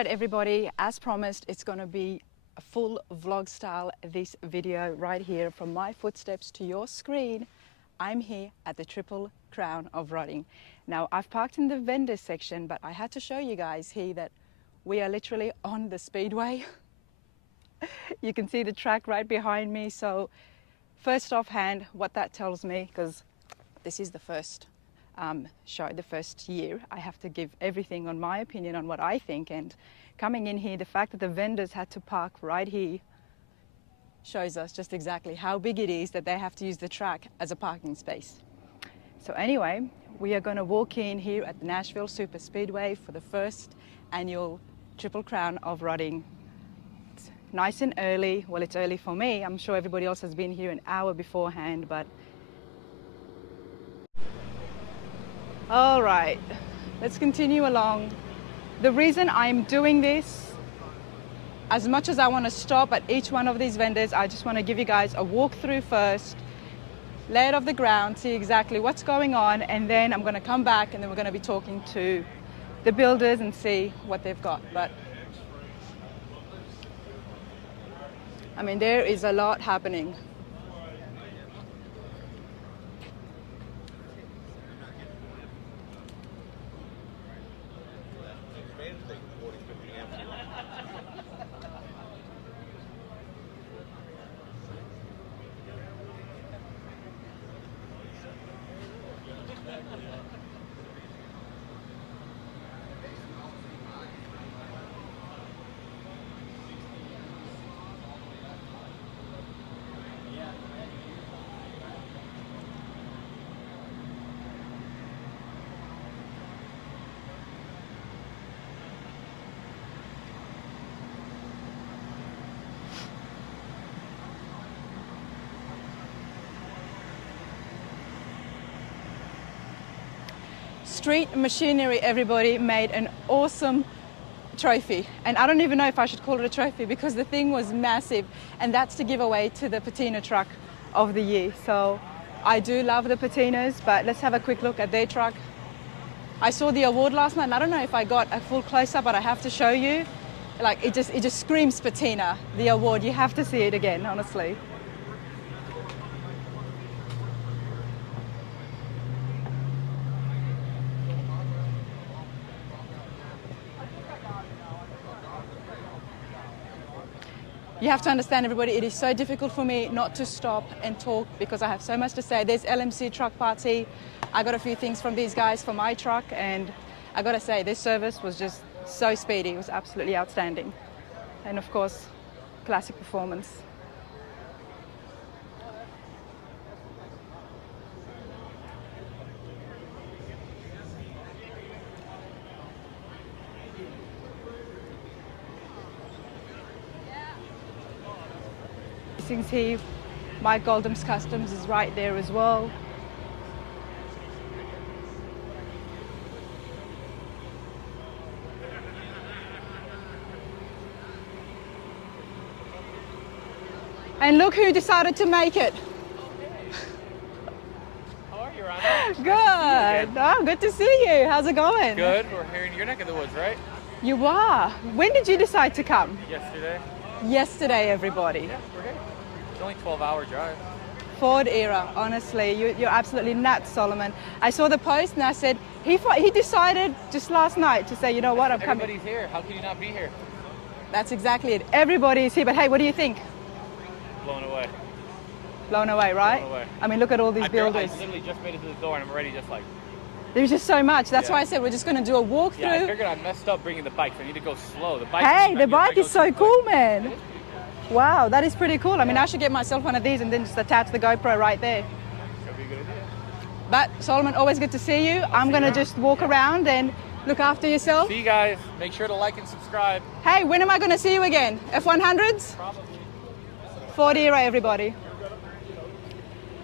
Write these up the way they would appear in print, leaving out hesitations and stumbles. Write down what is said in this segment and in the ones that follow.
right, everybody, as promised, it's going to be a full vlog style this video right here from my footsteps to your screen. I'm here at the Triple Crown of Rodding. Now, I've parked in the vendors section, but I had to show you guys here that we are literally on the speedway. You can see the track right behind me. So first offhand, what that tells me, because this is the first show, the first year, I have to give everything on my opinion on what I think. And coming in here, the fact that the vendors had to park right here shows us just exactly how big it is that they have to use the track as a parking space. So anyway, we are going to walk in here at the Nashville Super Speedway for the first annual Triple Crown of Rodding. It's nice and early. Well, it's early for me. I'm sure everybody else has been here an hour beforehand, but all right, let's continue along. The reason I'm doing this, as much as I want to stop at each one of these vendors, I just want to give you guys a walkthrough first, lay it off the ground, see exactly what's going on, and then I'm going to come back and then we're going to be talking to the builders and see what they've got. But I mean, there is a lot happening. Street Machinery, everybody, made an awesome trophy, and I don't even know if I should call it a trophy because the thing was massive, and that's to give away to the patina truck of the year. So I do love the patinas, but let's have a quick look at their truck. I saw the award last night and I don't know if I got a full close-up, but I have to show you, like it just screams patina, the award. You have to see it again, honestly. You have to understand, everybody, it is so difficult for me not to stop and talk because I have so much to say. There's LMC truck party. I got a few things from these guys for my truck, and I got to say, this service was just so speedy. It was absolutely outstanding. And of course, classic performance. Things here, Mike Goldham's Customs is right there as well. And look who decided to make it. How are you, Rhonda? Good. Nice Oh, good to see you. How's it going? Good. We're here in your neck of the woods, right? You are. When did you decide to come? Yesterday. Yesterday, everybody. Yeah, we're here. It's only a 12-hour drive. Ford era, honestly, you're absolutely nuts, Solomon. I saw the post and I said, he decided just last night to say, you know what, I'm coming. Everybody's here. How can you not be here? That's exactly it. Everybody is here, but hey, what do you think? Blown away. Blown away, right? Blown away. I mean, look at all these builders. I literally just made it to the door and I'm already just like... There's just so much. That's why I said we're just going to do a walkthrough. Yeah, I figured I messed up bringing the bikes. I need to go slow. The bike. Hey, the bike is so cool, man. Wow, that is pretty cool. I mean, I should get myself one of these and then just attach the GoPro right there. That'd be a good idea. But Solomon, always good to see you. I'm going to just walk around and look after yourself. See you guys. Make sure to like and subscribe. Hey, when am I going to see you again? F100s? Probably. Ford era, everybody.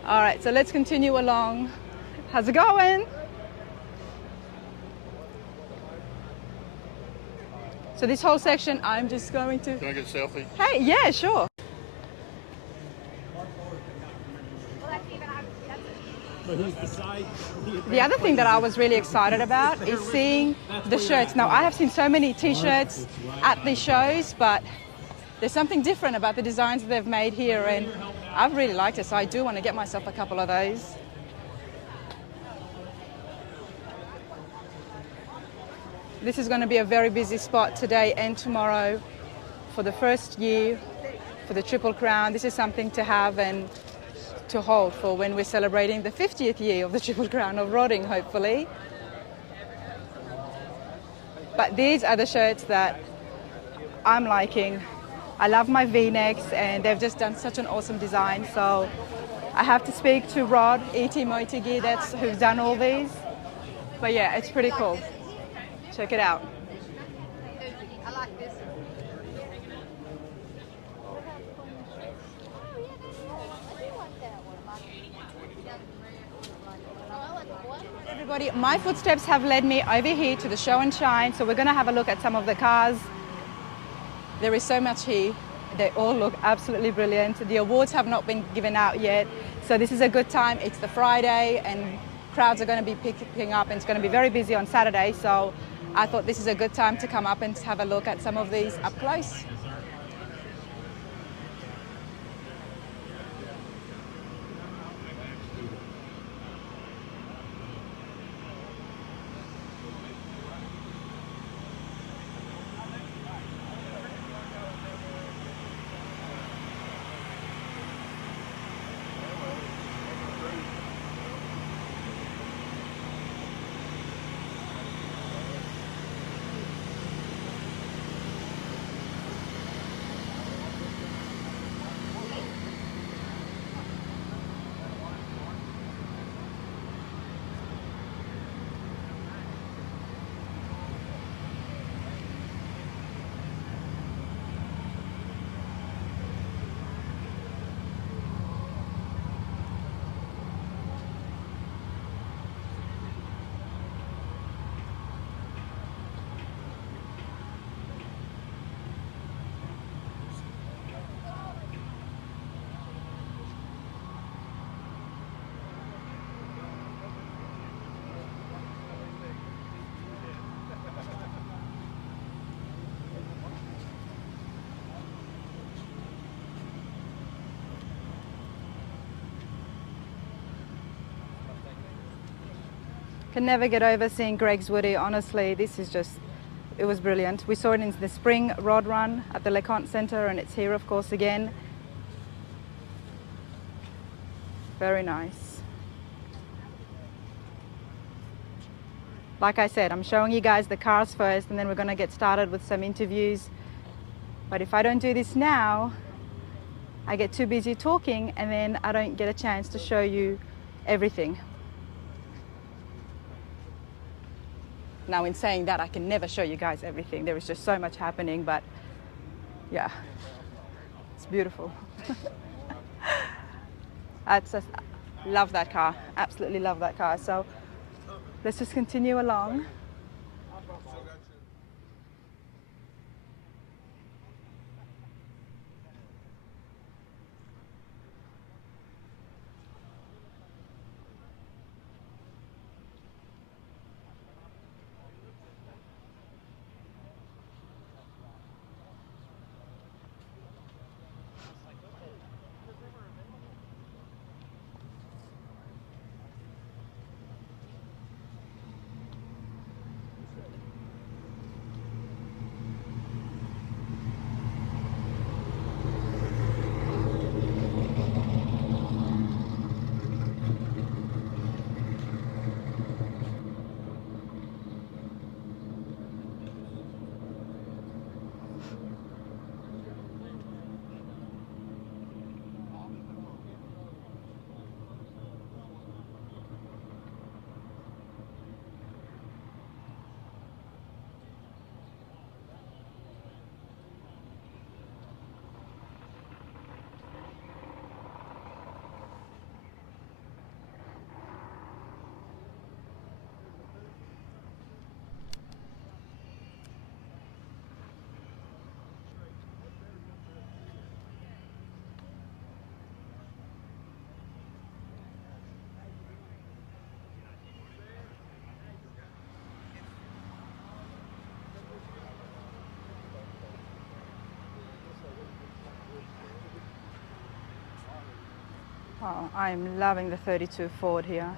All right, so let's continue along. How's it going? So this whole section, I'm just going to... Can I get a selfie? Hey, yeah, sure. The other thing that I was really excited about is seeing the shirts. Now, I have seen so many t-shirts at the shows, but there's something different about the designs that they've made here, and I've really liked it, so I do want to get myself a couple of those. This is going to be a very busy spot today and tomorrow for the first year for the Triple Crown. This is something to have and to hold for when we're celebrating the 50th year of the Triple Crown of Rodding, hopefully. But these are the shirts that I'm liking. I love my V-necks, and they've just done such an awesome design. So I have to speak to Rod, E.T. Motegi, that's who's done all these. But yeah, it's pretty cool. Check it out. I like this. Everybody, my footsteps have led me over here to the show and shine, so we're going to have a look at some of the cars. There is so much here. They all look absolutely brilliant. The awards have not been given out yet, so this is a good time. It's the Friday, and crowds are going to be picking up, and it's going to be very busy on Saturday, so I thought this is a good time to come up and have a look at some of these up close. Can never get over seeing Greg's Woody. Honestly, this is just, it was brilliant. We saw it in the spring rod run at the LeConte Centre, and it's here, of course, again. Very nice. Like I said, I'm showing you guys the cars first, and then we're going to get started with some interviews. But if I don't do this now, I get too busy talking, and then I don't get a chance to show you everything. Now, in saying that, I can never show you guys everything. There is just so much happening, but yeah, it's beautiful. Love that car. Absolutely love that car. So let's just continue along. Oh, I'm loving the 32 Ford here.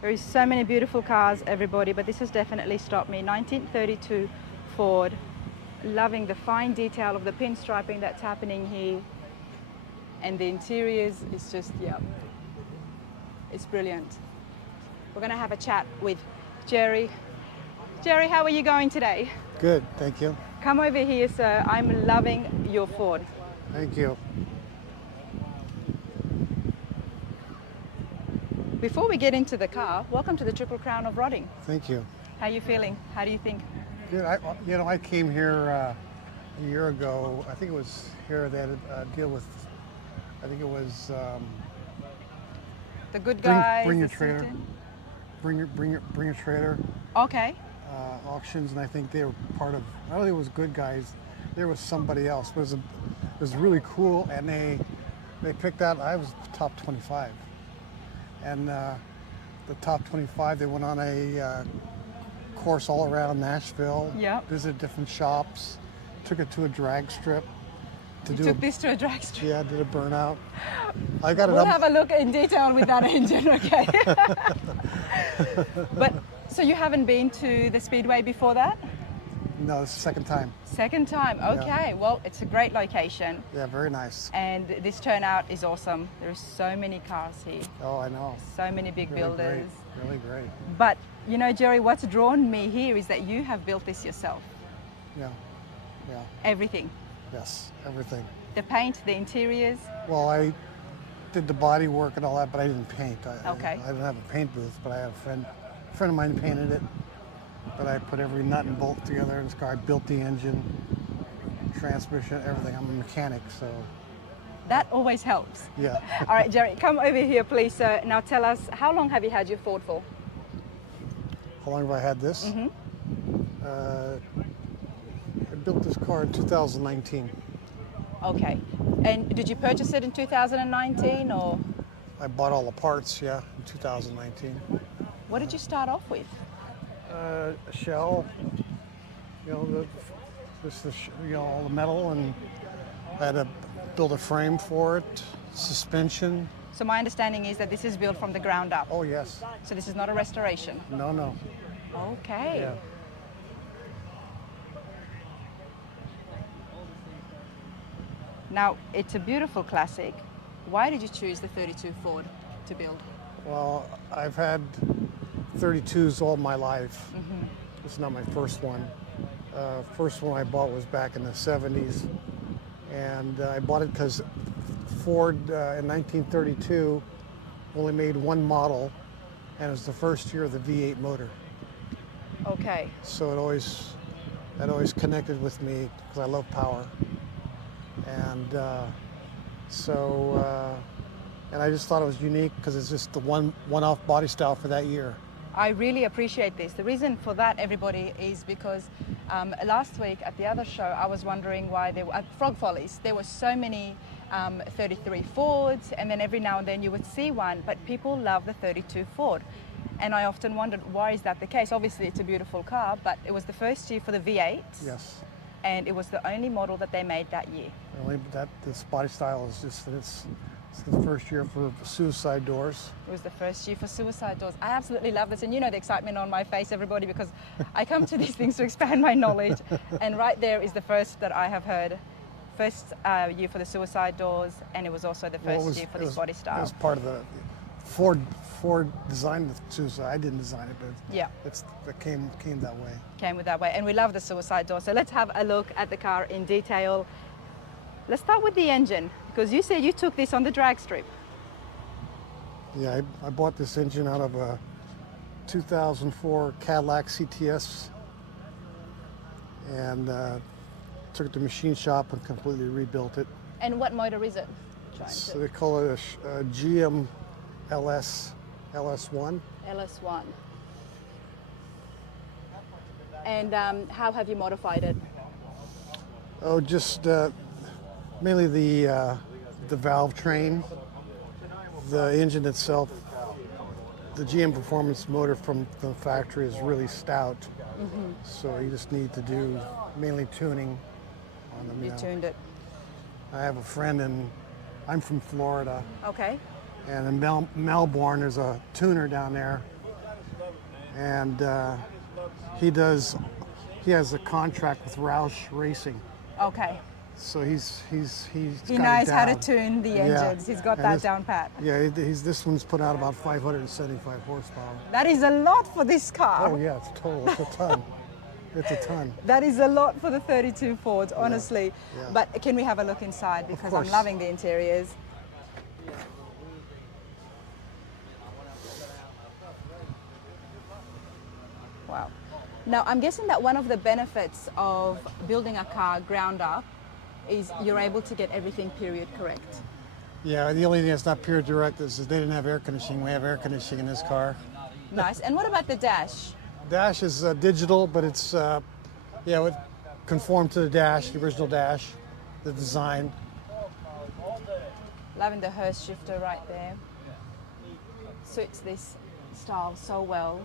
There is so many beautiful cars, everybody, but this has definitely stopped me. 1932 Ford. Loving the fine detail of the pinstriping that's happening here. And the interiors is just, yeah, it's brilliant. We're gonna have a chat with Jerry. Jerry, how are you going today? Good, thank you. Come over here, sir. I'm loving your Ford. Thank you. Before we get into the car, welcome to the Triple Crown of Rodding. Thank you. How are you feeling? How do you think? Good. I came here a year ago. I think it was here they had a deal with. I think it was The good guys. bring your the trailer. suited- Bring your trailer Okay. auctions, and I think they were part of. I don't think it was Good Guys. There was somebody else. It was really cool, and they picked out. I was top 25, and the top 25. They went on a course all around Nashville. Yep. Visited different shops. Took it to a drag strip. You took this to a drag strip. Yeah, did a burnout. I got it We'll up. have a look in detail with that engine, okay? But so you haven't been to the Speedway before that? No, it's the second time. Second time, okay. Well, it's a great location, Yeah, very nice. and this turnout is awesome. There's so many cars here, Oh, I know. so many big Really builders. great. Really great. But you know, Jerry, what's drawn me here is that you have built this yourself. Yeah. Yeah. Everything. Yes. Everything. The paint, the interiors. Well, I did the body work and all that, but I didn't paint. Okay. I didn't have a paint booth, but I had a friend of mine painted it. But I put every nut and bolt together in this car. I built the engine, transmission, everything. I'm a mechanic, so That always helps. yeah. All right, Jerry, come over here, please, sir. Now tell us, how long have you had your Ford for? How long have I had this? Mm-hmm. I built this car in 2019. Okay. And did you purchase it in 2019 or I bought all the parts, yeah, in 2019. what did you start off with? A shell, all the metal, and I had to build a frame for it, suspension. So my understanding is that this is built from the ground up. Oh yes, So this is not a restoration. no. Okay. Yeah. Now, it's a beautiful classic. Why did you choose the 32 Ford to build? Well, I've had 32s all my life. It's not my first one. First one I bought was back in the 70s, and I bought it because Ford in 1932 only made one model, and it was the first year of the V8 motor. Okay. So that always connected with me because I love power, and and I just thought it was unique because it's just the one-off body style for that year. I really appreciate this. The reason for that, everybody, is because last week at the other show, I was wondering why there were, at Frog Follies, there were so many 33 Fords, and then every now and then you would see one, but people love the 32 Ford. And I often wondered, why is that the case? Obviously, it's a beautiful car, but it was the first year for the V8, Yes. and it was the only model that they made that year. Only this body style is just it's the first year for suicide doors. It was the first year for suicide doors. I absolutely love this, and you know the excitement on my face, everybody, because I come to these things to expand my knowledge, and right there is the first that I have heard. First year for the suicide doors, and it was also the first year for this body It style. was part of the Ford designed the suicide. I didn't design it, but Yeah. it came that way. Came with that way, and we love the suicide door. So let's have a look at the car in detail. Let's start with the engine, because you said you took this on the drag strip. Yeah, I bought this engine out of a 2004 Cadillac CTS, and took it to machine shop and completely rebuilt it. And what motor is it? So they call it a GM LS1. LS1. And how have you modified it? Oh, just mainly the valve train, the engine itself. The GM Performance motor from the factory is really stout, so you just need to do mainly tuning on them. You tuned it. I have a friend, and I'm from Florida, Okay. and in Melbourne there's a tuner down there, and he has a contract with Roush Racing, Okay. so he He knows how to tune the engines. He's got that down pat. Yeah, this one's put out about 575 horsepower. That is a lot for this car. Oh yeah, it's total. It's a ton. It's a ton. That is a lot for the 32 Ford, honestly. Yeah. But can we have a look inside, because I'm course. loving the interiors. Wow. Now, I'm guessing that one of the benefits of building a car ground up is you're able to get everything period correct. Yeah, the only thing that's not pure direct is they didn't have air conditioning. We have air conditioning in this car. Nice. And what about the dash? Dash is digital, but it's it would conform to the dash, the original dash, the design. Loving the Hearst shifter right there. Suits this style so well.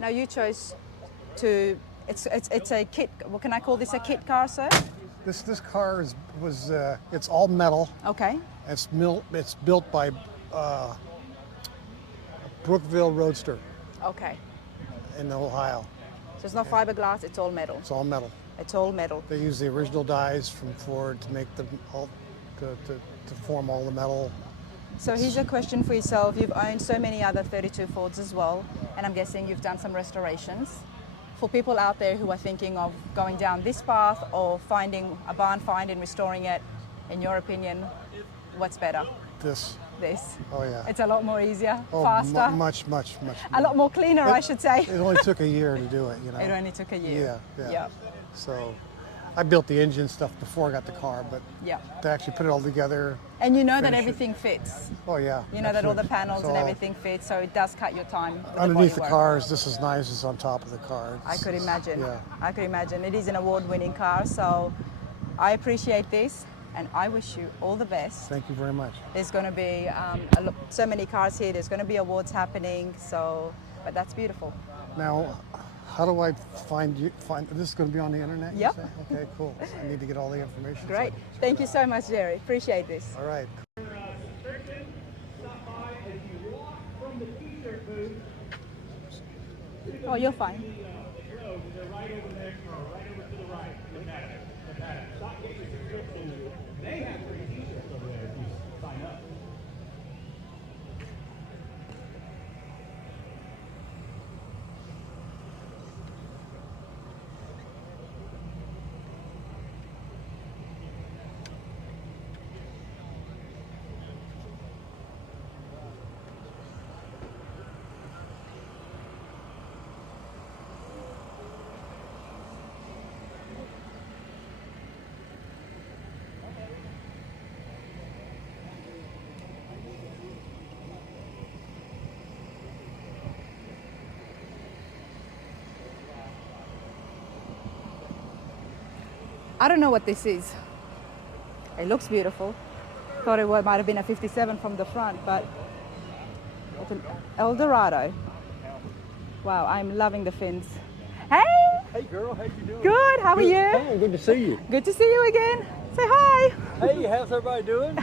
Now you chose to, it's a kit, what can I call this, a kit car, sir? This car it's all metal. Okay. It's built by Brookville Roadster Okay. in Ohio. So it's not fiberglass, it's all metal. It's all metal. It's all metal. They use the original dies from Ford to make them all to form all the metal. So here's a question for yourself. You've owned so many other 32 Fords as well, and I'm guessing you've done some restorations. For people out there who are thinking of going down this path or finding a barn find and restoring it, in your opinion, what's better? This. This. Oh yeah. It's a lot more easier, Oh, faster, much. a lot more cleaner, I should say. It only took a year to do it, you know. It only took a year. Yeah. Yeah. So, I built the engine stuff before I got the car, but Yeah. to actually put it all together. And you know that Finish it. everything fits. Oh yeah. You know that all the absolutely. panels It's and all- everything fits, so it does cut your time with Underneath the the bodywork. cars, this is nice. It's on top of the car. I could imagine. Yeah. I could imagine. It is an award-winning car, so I appreciate this, and I wish you all the best. Thank you very much. There's going to be so many cars here. There's going to be awards happening, but that's beautiful. Now, how do I find you? This is going to be on the internet? you Yep. say? Okay, cool. I need to get all the information. Great. Thank you so much, Jerry. Appreciate this. All right. Oh, you're fine. I don't know what this is. It looks beautiful. Thought it might have been a 57 from the front, but it's an Eldorado. Wow, I'm loving the fins. Hey! Hey girl, how you doing? Good, how are you? Hey, good to see you. Good to see you again. Say hi. Hey, how's everybody doing?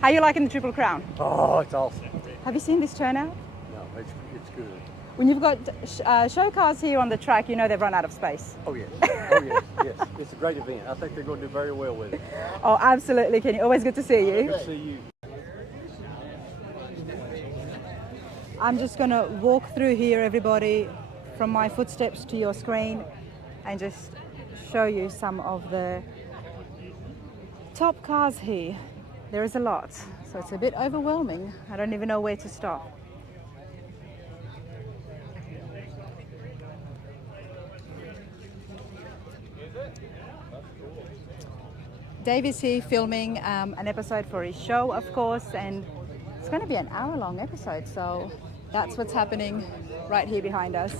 How you liking the Triple Crown? Oh, it's awesome. Have you seen this turnout? No, it's good. When you've got show cars here on the track, you know they've run out of space. Oh yes, oh yes. It's a great event. I think they're going to do very well with it. Oh, absolutely, Kenny. Always good to see you. Good to see you. I'm just going to walk through here, everybody, from my footsteps to your screen, and just show you some of the top cars here. There is a lot, so it's a bit overwhelming. I don't even know where to stop. Dave is here filming an episode for his show, of course, and it's going to be an hour-long episode, so that's what's happening right here behind us.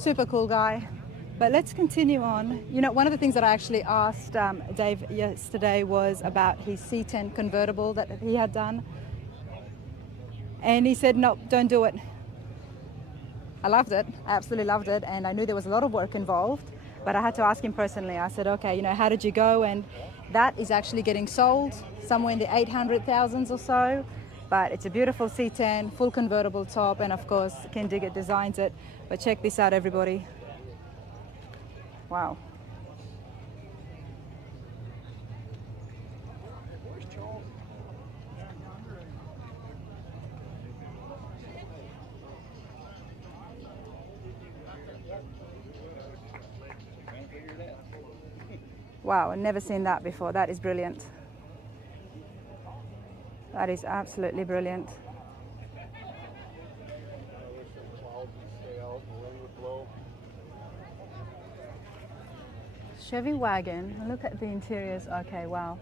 Super cool guy. But let's continue on. You know, one of the things that I actually asked Dave yesterday was about his C10 convertible that he had done. And he said, no, don't do it. I loved it. I absolutely loved it. And I knew there was a lot of work involved, but I had to ask him personally. I said, okay, you know, how did you go? And that is actually getting sold somewhere in the 800,000s or so. But it's a beautiful C10, full convertible top. And of course, Kindig It Designs it. But check this out, everybody. Wow. Wow, I've never seen that before. That is brilliant. That is absolutely brilliant. Chevy wagon. Look at the interiors. Okay, wow.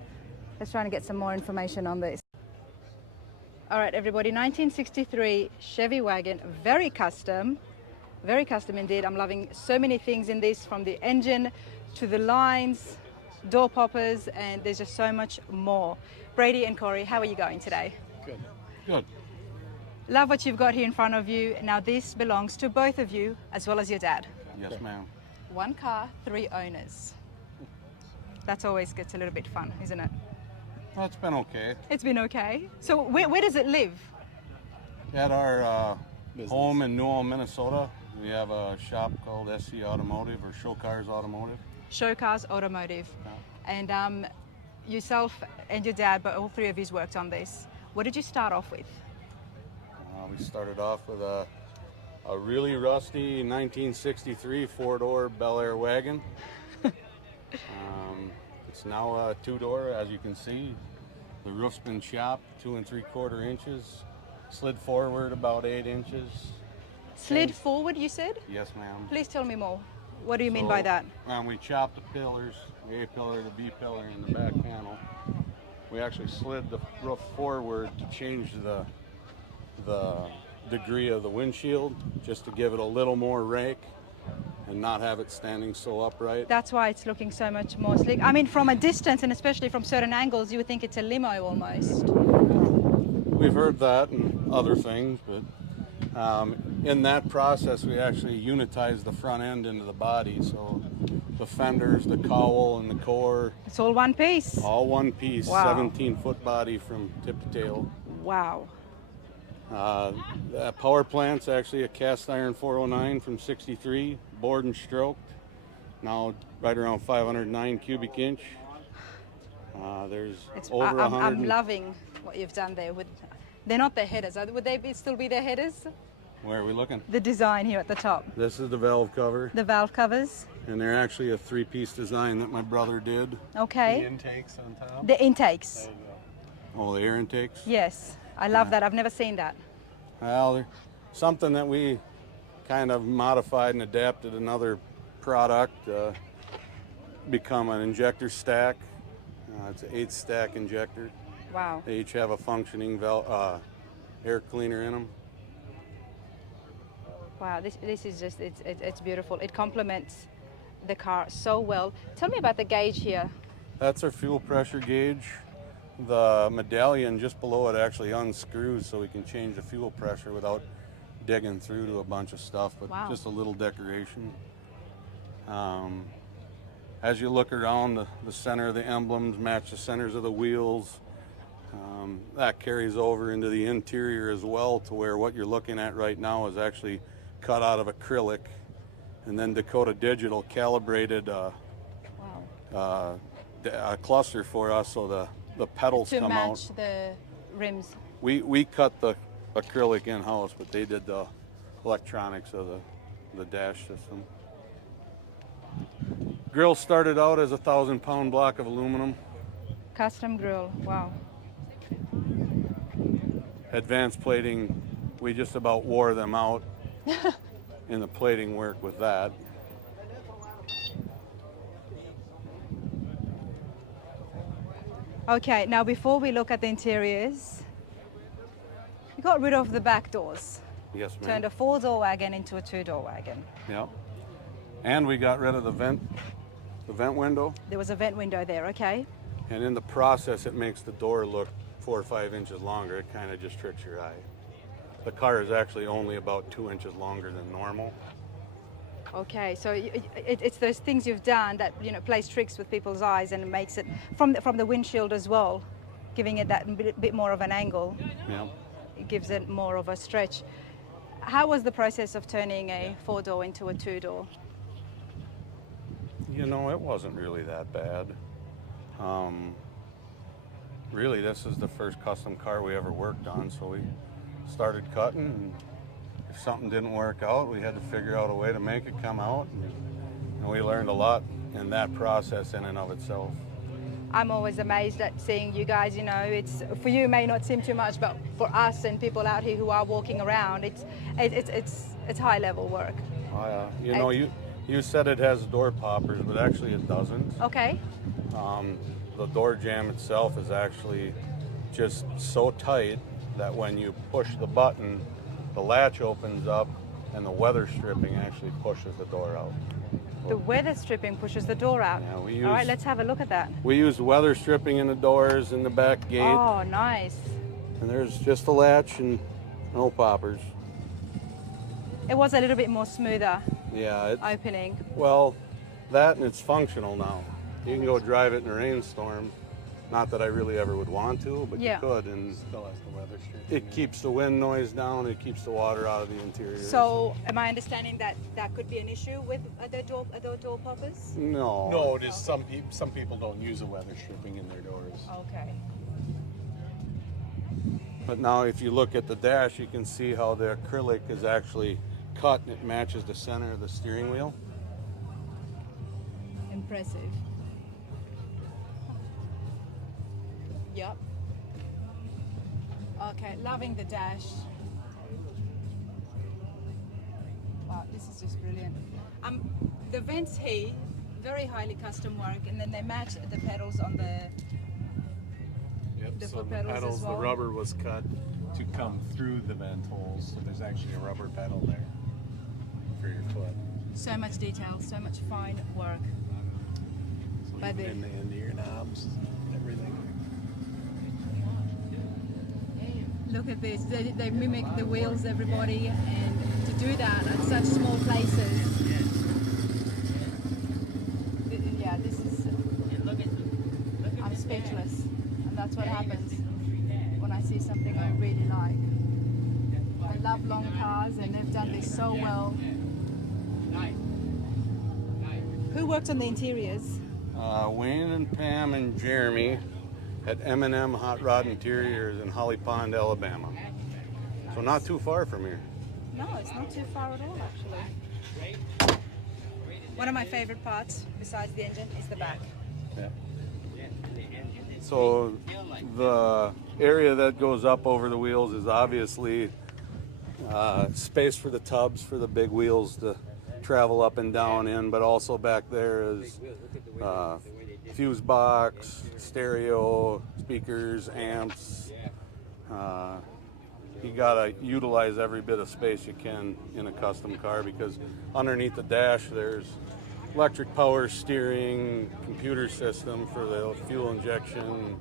Let's try and get some more information on this. All right, everybody, 1963 Chevy wagon, very custom indeed. I'm loving so many things in this, from the engine to the lines, door poppers, and there's just so much more. Brady and Corey, how are you going today? Good. Good. Love what you've got here in front of you. Now this belongs to both of you as well as your dad. Yes, ma'am. One car, 3 owners. That's always gets a little bit fun, isn't it? That's been okay. It's been okay. So where does it live? At our home in Newell, Minnesota, we have a shop called SC Automotive, or Show Cars Automotive. Show Cars Automotive. Yeah. And yourself and your dad, but all 3 of you worked on this. What did you start off with? We started off with a really rusty 1963 4-door Bel Air wagon. It's now a 2-door, as you can see. The roof's been chopped 2 3/4 inches, slid forward about 8 inches. Slid forward, you said? Yes, ma'am. Please tell me more. What do you mean by that? We chopped the pillars, the A pillar, the B pillar, and the back panel. We actually slid the roof forward to change the degree of the windshield, just to give it a little more rake and not have it standing so upright. That's why it's looking so much more sleek. I mean, from a distance, and especially from certain angles, you would think it's a limo almost. We've heard that and other things, but in that process, we actually unitized the front end into the body. So the fenders, the cowl, and the core. It's all one piece. All one piece, Wow. 17-foot body from tip to tail. Wow. That power plant's actually a cast iron 409 from 63, bored and stroked. Now right around 509 cubic inch. There's over 100. I'm loving what you've done there. They're not the headers. Would they still be the headers? Where are we looking? The design here at the top. This is the valve cover. The valve covers. And they're actually a 3-piece design that my brother did. Okay. Intakes on top. The intakes. Oh, the air intakes? Yes. I love that. I've never seen that. Well, they're something that we kind of modified and adapted another product, become an injector stack. It's an 8-stack injector. Wow. They each have a functioning air cleaner in them. Wow. This is just, it's beautiful. It complements the car so well. Tell me about the gauge here. That's our fuel pressure gauge. The medallion just below it actually unscrews so we can change the fuel pressure without digging through to a bunch of stuff, but Wow. just a little decoration. As you look around, the center of the emblems match the centers of the wheels. That carries over into the interior as well, to where what you're looking at right now is actually cut out of acrylic, and then Dakota Digital calibrated a cluster for us so the pedals To come match out. the rims. We cut the acrylic in-house, but they did the electronics of the dash system. Grill started out as a 1,000-pound block of aluminum. Custom grill. Wow. Advanced plating, we just about wore them out in the plating work with that. Okay, now before we look at the interiors, you got rid of the back doors. Yes, ma'am. Turned a 4-door wagon into a 2-door wagon. Yep. And we got rid of the vent window. There was a vent window there, okay? And in the process, it makes the door look 4 or 5 inches longer. It kind of just tricks your eye. The car is actually only about 2 inches longer than normal. Okay, so it's those things you've done that, you know, plays tricks with people's eyes and makes it from the windshield as well, giving it that bit more of an angle. Yeah. It gives it more of a stretch. How was the process of turning a 4-door into a 2-door? You know, it wasn't really that bad. Really, this is the first custom car we ever worked on, so we started cutting, and if something didn't work out, we had to figure out a way to make it come out, and we learned a lot in that process in and of itself. I'm always amazed at seeing you guys, you know, it's, for you it may not seem too much, but for us and people out here who are walking around, it's high level work. You know, you said it has door poppers, but actually it doesn't. Okay. The door jamb itself is actually just so tight that when you push the button, the latch opens up and the weather stripping actually pushes the door out. The weather stripping pushes the door out. Yeah, All right, let's have a look at that. We use weather stripping in the doors in the back gate. Oh, nice. And there's just a latch and no poppers. It was a little bit more smoother Yeah, opening. well, that and it's functional now. You can go drive it in a rainstorm. Not that I really ever would want to, but Yeah. you could, and Still has the weather strip. it keeps the wind noise down, it keeps the water out of the interior. So, am I understanding that that could be an issue with the door poppers? No. No, it is some people don't use the weather stripping in their doors. Okay. But now if you look at the dash, you can see how the acrylic is actually cut and it matches the center of the steering wheel. Impressive. Yep. Okay, loving the dash. Wow, this is just brilliant. The vents here, very highly custom work, and then they match the pedals on the Yep, The so foot the pedals as pedals, well? the rubber was cut to come through the vent holes, so there's actually a rubber pedal there for your foot. so much detail, so much fine work. So By even the- in the end ear knobs, everything. Look at this, they mimic the wheels, everybody, and to do that at such small places. Yeah, this is, I'm speechless, and that's what happens when I see something I really like. I love long cars, and they've done this so well. Who worked on the interiors? Wayne and Pam and Jeremy at M&M Hot Rod Interiors in Holly Pond, Alabama. So not too far from here. No, it's not too far at all, actually. One of my favorite parts, besides the engine, is the back. Yeah. So the area that goes up over the wheels is obviously space for the tubs for the big wheels to travel up and down in, but also back there is fuse box, stereo, speakers, amps. You gotta utilize every bit of space you can in a custom car, because underneath the dash there's electric power steering, computer system for the fuel injection.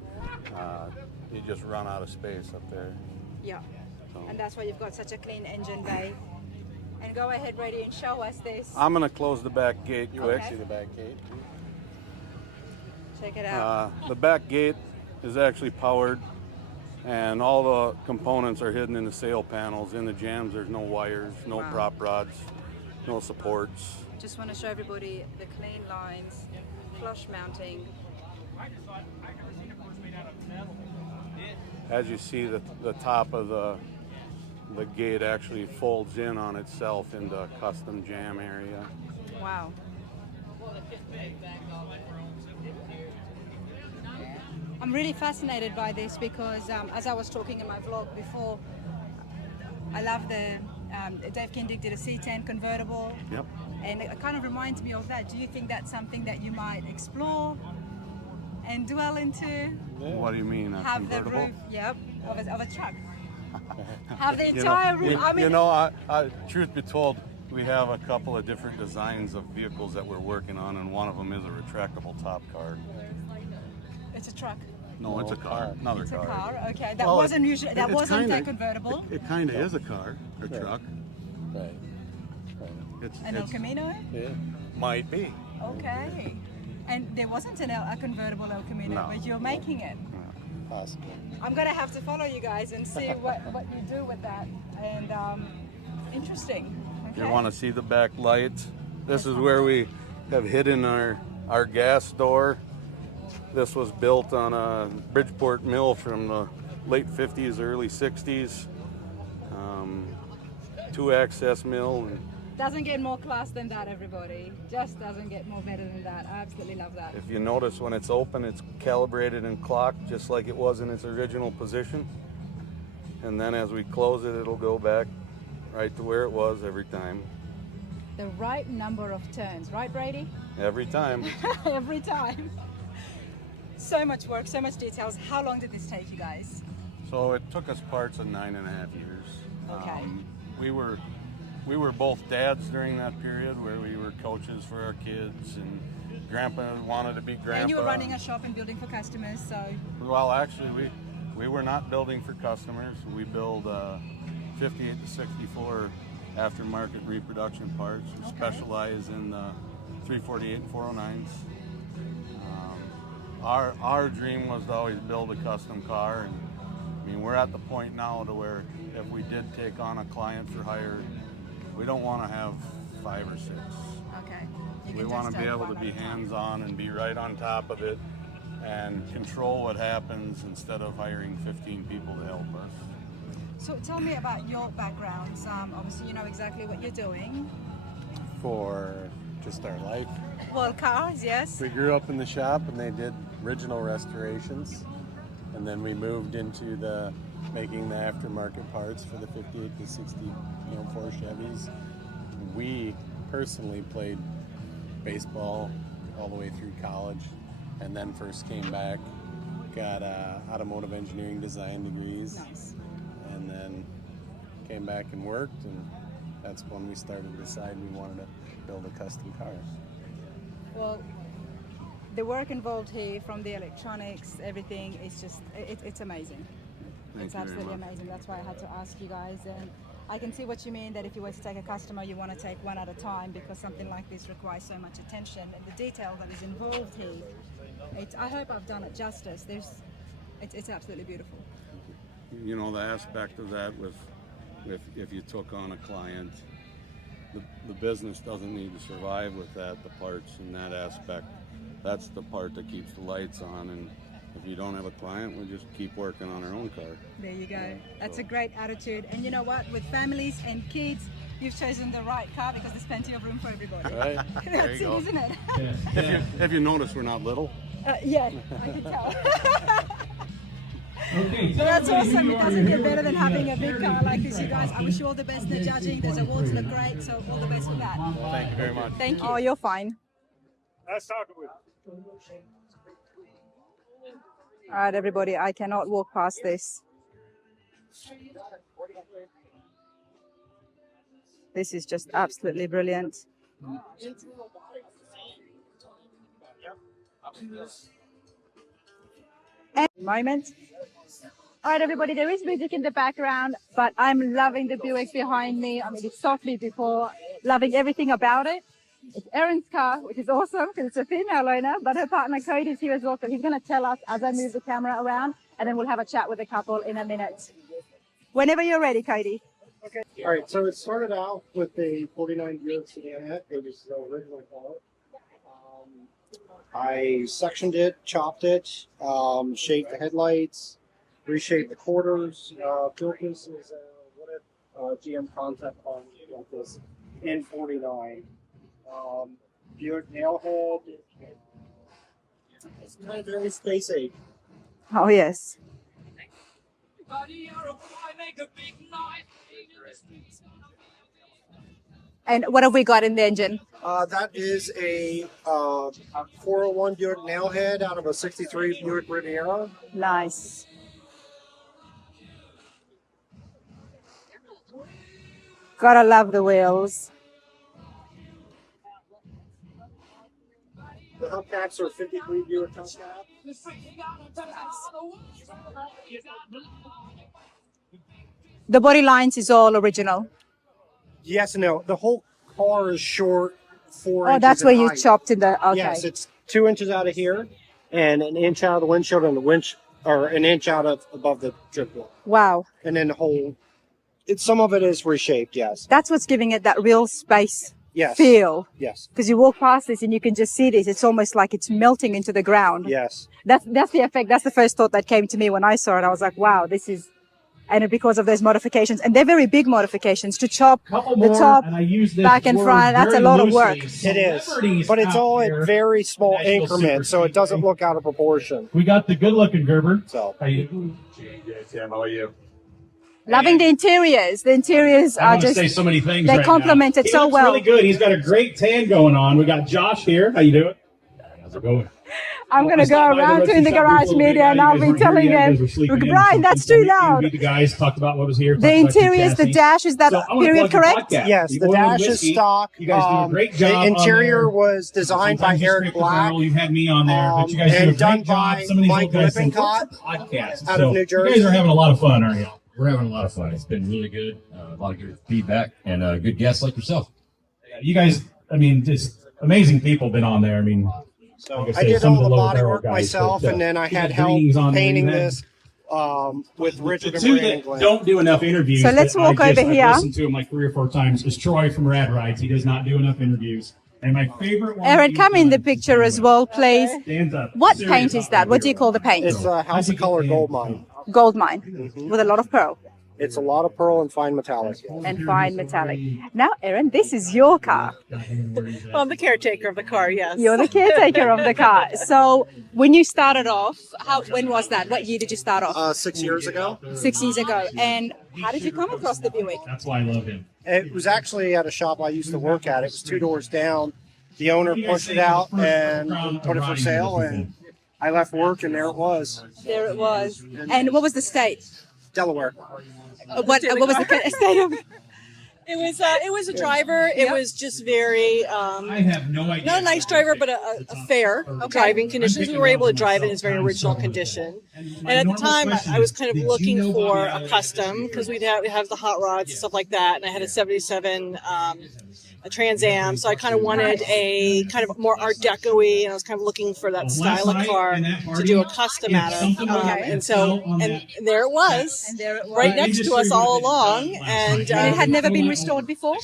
You just run out of space up there. Yeah, and that's why you've got such a clean engine bay. And go ahead, Brady, and show us this. I'm gonna close the back gate quick. Okay. See the back gate? Check it out. The back gate is actually powered, and all the components are hidden in the sail panels. In the jams, there's no wires, no Wow. prop rods, no supports. Just want to show everybody the clean lines, flush mounting. As you see, the top of the gate actually folds in on itself into a custom jam area. Wow. I'm really fascinated by this because, as I was talking in my vlog before, I love the Dave Kindig did a C10 convertible, Yep. and it kind of reminds me of that. Do you think that's something that you might explore and dwell into? What do you mean, a Have the convertible? roof, yep, of a truck. Have the You know, entire roof. I mean, you know, I, truth be told, We have a couple of different designs of vehicles that we're working on, and one of them is a retractable top car. It's a truck. No, it's a car. Another It's a car. car. Okay, that Well, wasn't usually. That it's wasn't kinda- a convertible. It kind of is a car, a truck. Right. An El Camino. Yeah. Might be. Okay. And there wasn't a convertible El Camino, No. but you're making it. Possible. I'm gonna have to follow you guys and see what you do with that. And interesting. Okay. You want to see the back lights? This is where we have hidden our gas door. This was built on a Bridgeport mill from the late 50s, early 60s. Two-access mill. And Doesn't get more class than that, everybody. Just doesn't get more better than that. I absolutely love that. if you notice, when it's open, it's calibrated and clocked just like it was in its original position. And then as we close it, it'll go back right to where it was every time. The right number of turns, right, Brady? Every time. Every time. So much work, so much details. How long did this take you guys? So it took us parts of 9.5 years. Okay. We were both dads during that period where we were coaches for our kids, and Grandpa wanted to be Grandpa. And you were running a shop and building for customers, so. Well, actually, we were not building for customers. We build 58 to 64 aftermarket reproduction parts. We specialize in 348 and 409s. Our dream was to always build a custom car, and I mean, we're at the point now to where if we did take on a client for hire, we don't want to have 5 or 6. Okay. We want to be able to be hands-on and be right on top of it and control what happens instead of hiring 15 people to help us. So tell me about your backgrounds. Obviously, you know exactly what you're doing. For just our life. Well, cars, yes. We grew up in the shop and they did original restorations. And then we moved into the making the aftermarket parts for the 58 to 64 Chevys. We personally played baseball all the way through college, and then first came back, got automotive engineering design degrees, Nice. and then came back and worked, and that's when we started to decide we wanted to build a custom car. Well, the work involved here, from the electronics, everything, is just, it's amazing. It's you very absolutely much. amazing. That's why I had to ask you guys. And I can see what you mean, that if you were to take a customer, you want to take one at a time, because something like this requires so much attention, and the detail that is involved here. I hope I've done it justice. It's absolutely beautiful. You know, the aspect of that with if you took on a client, the business doesn't need to survive with that, the parts and that aspect. That's the part that keeps the lights on, and if you don't have a client, we just keep working on our own car. There you go. That's a great attitude. And you know what? With families and kids, you've chosen the right car, because there's plenty of room for everybody. Right? That's it, go. isn't it? If you notice, we're not little. Yeah, I can tell. Okay, So that's awesome. It doesn't get better than having a big car like this, you guys. I wish you all the best in the judging. Those awards look great, so all the best with that. Thank you very much. Thank you. Oh, you're fine. Nice talking with you. All right, everybody, I cannot walk past this. This is just absolutely brilliant. And moment. All right, everybody, there is music in the background, but I'm loving the Buick behind me. I mean, it's softly before, loving everything about it. It's Erin's car, which is awesome because it's a female owner, but her partner Cody is here as well, so he's going to tell us as I move the camera around, and then we'll have a chat with the couple in a minute. Whenever you're ready, Cody. Okay. All right. So it started out with a 49 Buick sedanette. It was the original car. I sectioned it, chopped it, shaped the headlights, reshaped the quarters. Built this as what if GM concept car. Built this in 49. Buick nailhead. It's kind of very space age. Oh, yes. And what have we got in the engine? That is a 401 Buick nailhead out of a 63 Buick Riviera. Nice. Gotta love the wheels. The hubcaps are 53 viewer hubcap. The body lines is all original. Yes and no. The whole car is short 4 Oh, inches that's in where you height. chopped in the, okay. Yes, it's 2 inches out of here and an inch out of the windshield and the or an inch out of above the drip wheel. Wow. And then the whole, some of it is reshaped, yes. That's what's giving it that real space Yes. feel. Yes. Because you walk past this and you can just see this. It's almost like it's melting into the ground. Yes. That's the effect. That's the first thought that came to me when I saw it. I was like, wow, this is, and because of those modifications, and they're very big modifications to chop the top, back and front. That's a lot of work. It is, but it's all in very small increments, so it doesn't look out of proportion. We got the good-looking Gerber. So, how you? Tim, how are you? Loving the interiors. The interiors I are want to just, say so many things. they right complement now. it so looks well. Really good. He's got a great tan going on. We got Josh here. How you doing? How's it going? I'm going to go around to in the garage media and I'll be telling him, Brian, that's too loud. The guys talked about what was here. The interiors, the dash, is that period correct? yes, the dash is stock. You guys do a great job. The interior was designed by Eric Black. You had me on there, but you guys do a and done great job. by Some of these Mike old guys say, Lippincott podcast. out of New You Jersey. guys are having a lot of fun, aren't you? We're having a lot of fun. It's been really good. A lot of good feedback and good guests like yourself. You guys, I mean, just amazing people been on there. I mean, So like I said, did some all of the lower body barrel work guys, myself, but, and then I you had got help greens on there, painting you had- this with Richard The and two Brandon that Glenn. don't do enough interviews. So let's that walk over here. I've listened to him like 3 or 4 times. Is Troy from Rad Rides. He does not do enough interviews. And my favorite one. Aaron, come in the picture as well, please. Stands up. What Serious paint is that? What do you call the paint? It's a House of Color Gold Mine. Gold mine with a lot of pearl It's a lot of pearl and fine metallic. and fine metallic. Now, Aaron, this is your car. Well, I'm the caretaker of the car, yes. You're the caretaker of the car. So when you started off, when was that? What year did you start off? 6 years ago. 6 years ago. And how did you come across the Buick? That's why I love him. It was actually at a shop I used to work at. It was 2 doors down. The owner pushed it out and put it for sale, and I left work, and there it was. There it was. And what was the state? Delaware. What was the state of? It was a driver. It was just very I have no idea. not a nice driver, but a fair driving conditions. We were able to drive it in its very original condition. And at the time, I was kind of looking for a custom because we'd have the hot rods and stuff like that. And I had a 77 a Trans Am, so I kind of wanted a kind of more Art Deco-y, and I was kind of looking for that style of car to do a custom out of. And there it was, right next to us all along, and it had never been restored before?